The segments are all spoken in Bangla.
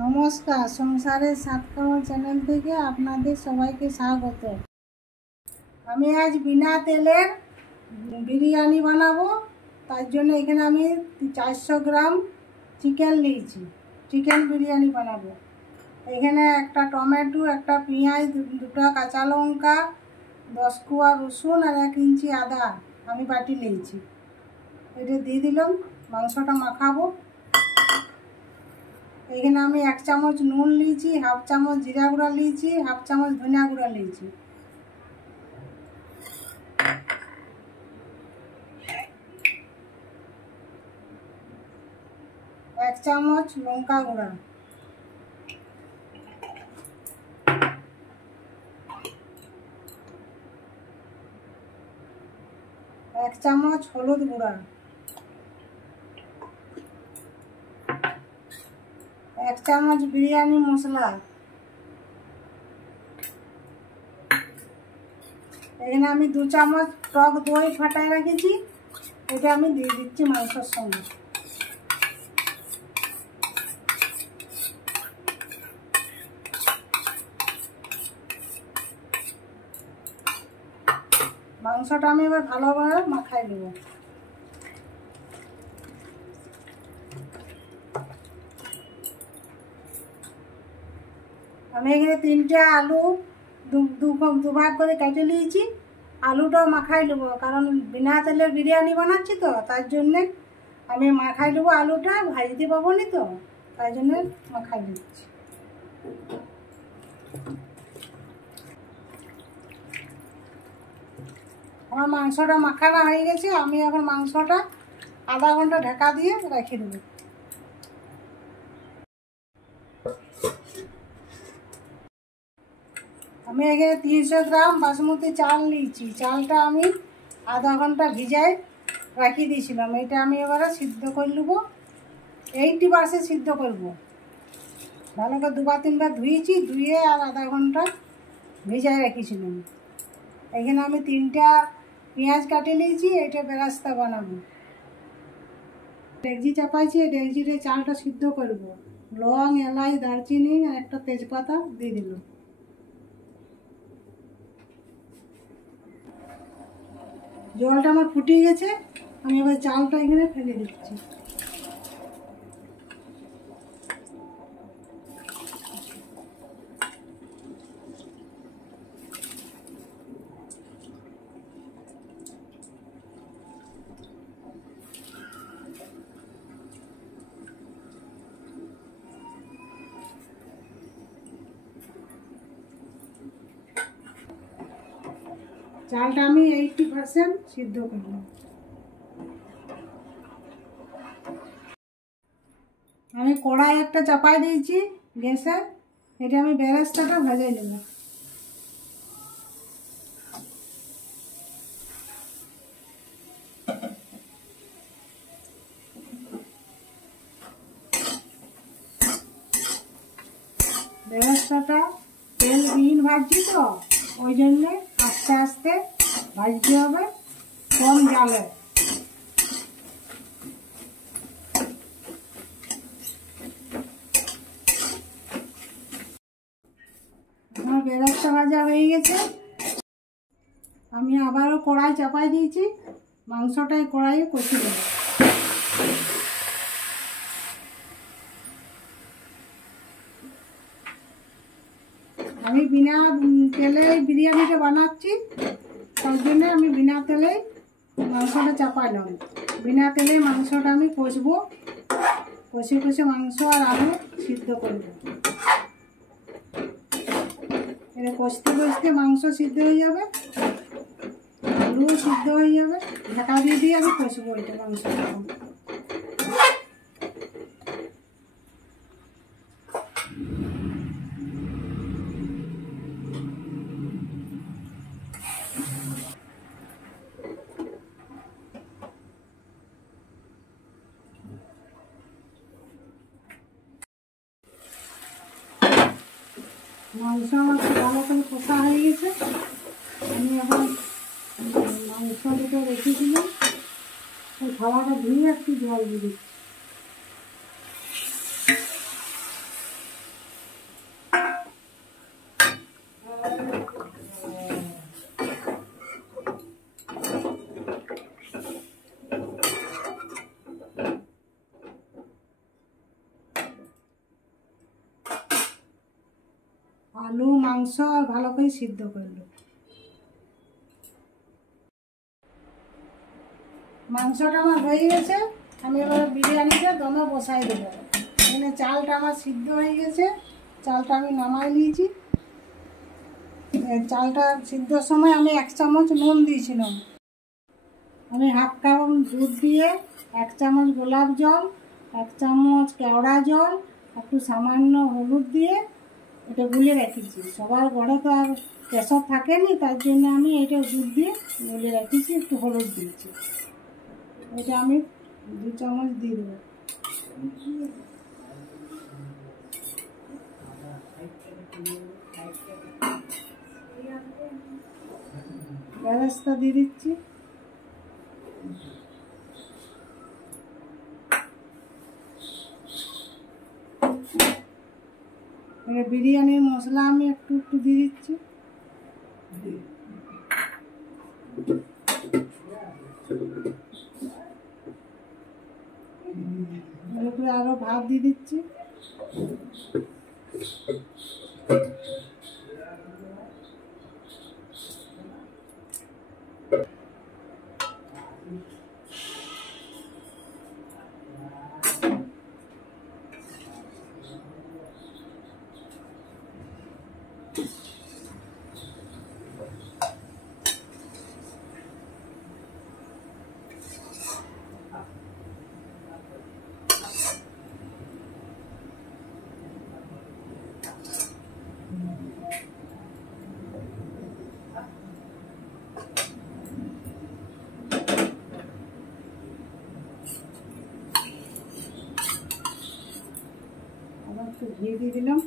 নমস্কার, সংসারের সাত কামড় চ্যানেল থেকে আপনাদের সবাইকে স্বাগত। আমি আজ বিনা তেলের বিরিয়ানি বানাবো। তার জন্য এখানে আমি 400 গ্রাম চিকেন নিয়েছি। চিকেন বিরিয়ানি বানাবো। এখানে একটা টমেটো, একটা পেঁয়াজ, দুটো কাঁচা লঙ্কা, 10 কোয়া রসুন আর 1 ইঞ্চি আদা আমি বাটি নিয়েছি। এটা দিয়ে দিলাম, মাংসটা মাখাবো। এখানে আমি 1 চামচ নুন নিয়েছি, হাফ চামচ জিরা গুঁড়া নিয়েছি, হাফ চামচ ধনিয়া গুঁড়া নিয়েছি। এক চামচ লঙ্কা গুঁড়া, 1 চামচ হলুদ গুঁড়া, 1 চামচ বিরিয়ানি মশলা। এখানে আমি 2 চামচ টক দই ফাটায় রেখেছি, এটা আমি দিয়ে দিচ্ছি মাংসের সঙ্গে। মাংসটা আমি এবার ভালোভাবে মাখাই দেবো। আমি এখানে 3টে আলু দু ভাগ করে কেটে নিয়েছি। আলুটাও মাখাই নেবো, কারণ বিনা তেলের বিরিয়ানি বানাচ্ছি তো, তার জন্যে আমি মাখাই নেবো। আলুটা ভাজতে পাবো নি তো, তাই জন্য মাখাই দিচ্ছি। আমার মাংসটা মাখানো হয়ে গেছে। আমি এখন মাংসটা আধা ঘন্টা ঢাকা দিয়ে রেখে দেবো। আমি এখানে 300 গ্রাম বাসমতি চাল নিয়েছি। চালটা আমি আধা ঘন্টা ভিজায় রাখিয়ে দিয়েছিলাম। এটা আমি এবারে সিদ্ধ করে নেবো। 80% সিদ্ধ করবো। ভালো করে 2-3 বার ধুয়েছি, ধুয়ে আর আধা ঘন্টা ভিজায় রেখেছিলাম। এখানে আমি 3টা পেঁয়াজ কাটে নিয়েছি, এটা বেরাস্তা বানাবো। ডেকচি চাপাইছি, ডেকচিতে চালটা সিদ্ধ করবো। লং, এলাচ, দারচিনি আর একটা তেজপাতা দিয়ে দিল। জলটা আমার ফুটিয়ে গেছে, আমি এবার চালটা এখানে ফেলে দিচ্ছি। চালটা আমি 80% সিদ্ধ করলাম। আমি কড়াই একটা চাপাই দিয়েছি গ্যাসে, এটা আমি বেরেস্তাটা ভাজাই নেব। বেরেস্তাটা তেল বিহীন ভাজছি তো, ওই জন্যে আস্তে আস্তে ভাজতে হবে, কম জালে। আমার বেরেস্তা ভাজা হয়ে গেছে। আমি আবারও কড়াই চাপাই দিয়েছি, মাংসটাই কড়াইয়ে কষি দেব। আমি বিনা তেলে বিরিয়ানিটা বানাচ্ছি, তার জন্য আমি বিনা তেলে মাংসটা চাপাইলাম। বিনা তেলে মাংসটা আমি কষবো, কষে কষে মাংস আর আলু সিদ্ধ করবো। এটা কষতে কষতে মাংস সিদ্ধ হয়ে যাবে, আলুও সিদ্ধ হয়ে যাবে। ঢাকা দিয়ে দিয়ে আমি কষবো এটা মাংসটা। মাংস আমার ভালো করে কষা হয়ে গেছে। আমি এখন মাংস দুটো রেখেছিলাম, ওই থালাটা ধুয়ে একটু জল দিয়ে দিচ্ছি। আলু মাংস আর ভালো করে সিদ্ধ করলো। মাংসটা আমার হয়ে গেছে, আমি এবার বিরিয়ানিটা দমে বসাই দেবো। এখানে চালটা আমার সিদ্ধ হয়ে গেছে, চালটা আমি নামাই নিয়েছি। চালটা সিদ্ধর সময় আমি 1 চামচ নুন দিয়েছিলাম। আমি হাফ কাপ দুধ দিয়ে 1 চামচ গোলাপ জল, 1 চামচ কেওড়া জল, একটু সামান্য হলুদ দিয়ে এটা গুলে রেখেছি। সবার ঘরে তো আর প্রেসার থাকেনি, তার জন্য আমি এটা দুধ দিয়ে গুলে রেখেছি, একটু হলুদ দিয়েছি। এটা আমি 2 চামচ দিয়ে দেবো। বেরেস্তা দিয়ে দিচ্ছি। বিরিয়ানির মশলা আমি একটু একটু দিয়ে দিচ্ছি। এর উপরে আরো ভাত দিয়ে দিচ্ছি। আবার একটু ঘি দিয়ে দিলাম।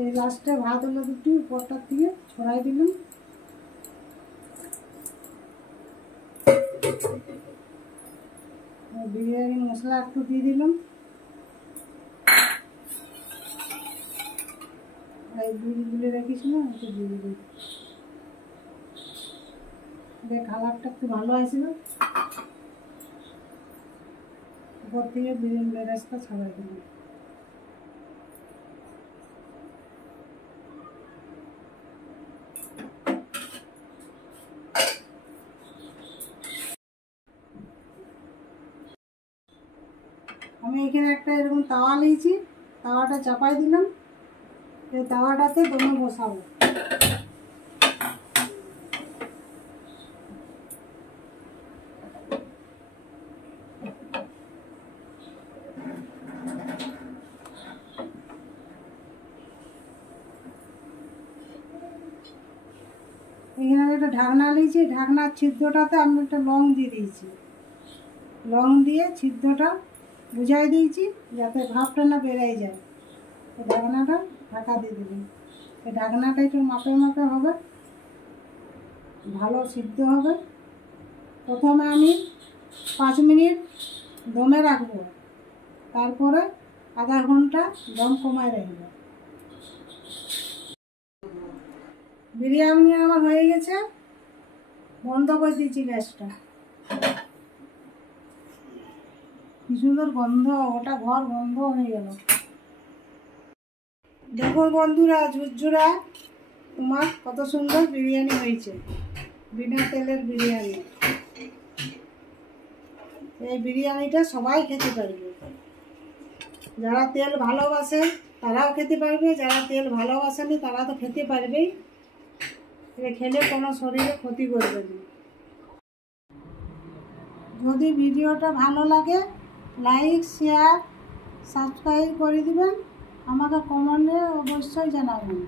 এই লাস্টে ভাত হলো দুটি উপরটার থেকে ছড়াই দিলাম। বিরিয়ানি মশলা একটু দিয়ে দিলাম। এই দুধ গুলে রেখেছিলাম একটু দিয়ে দিলাম। কালারটা একটু ভালো আসছিল। উপর থেকে বিরিয়ানি বেরেস্তা ছড়াই দিলাম। আমি এখানে একটা এরকম তাওয়া নিয়েছি, তাওয়াটা চাপাই দিলাম। এই তাওয়াটাতে দমে বসাবো। এখানে আমি একটা ঢাকনা নিয়েছি, ঢাকনার ছিদ্রটাতে আমি একটা লং দিয়ে দিয়েছি। লং দিয়ে ছিদ্রটা বুঝাই দিয়েছি যাতে ভাপটা না বেড়ে যায়। এই ঢাকনাটা ঢাকা দিয়ে দিলাম। এই ঢাকনাটা একটু মাপে মাপে হবে, ভালো সিদ্ধ হবে। প্রথমে আমি 5 মিনিট দমে রাখবো, তারপরে আধা ঘন্টা দম কমায় রাখবো। বিরিয়ানি আমার হয়ে গেছে, বন্ধ করে দিয়েছি গ্যাসটা। কি সুন্দর গন্ধ, ওটা ঘর বন্ধ হয়ে গেল। দেখো বন্ধুরা, ঝুরঝুরা তোমার কত সুন্দর বিরিয়ানি হয়েছে, বিনা তেলের বিরিয়ানি। এই বিরিয়ানিটা সবাই খেতে পারবে। যারা তেল ভালোবাসে তারাও খেতে পারবে, যারা তেল ভালোবাসেনি তারা তো খেতে পারবেই। এটা খেলে কোনো শরীরে ক্ষতি করবে না। যদি ভিডিওটা ভালো লাগে লাইক শেয়ার সাবস্ক্রাইব করে দিবেন, আমাকে কমেন্টে অবশ্যই জানাবেন।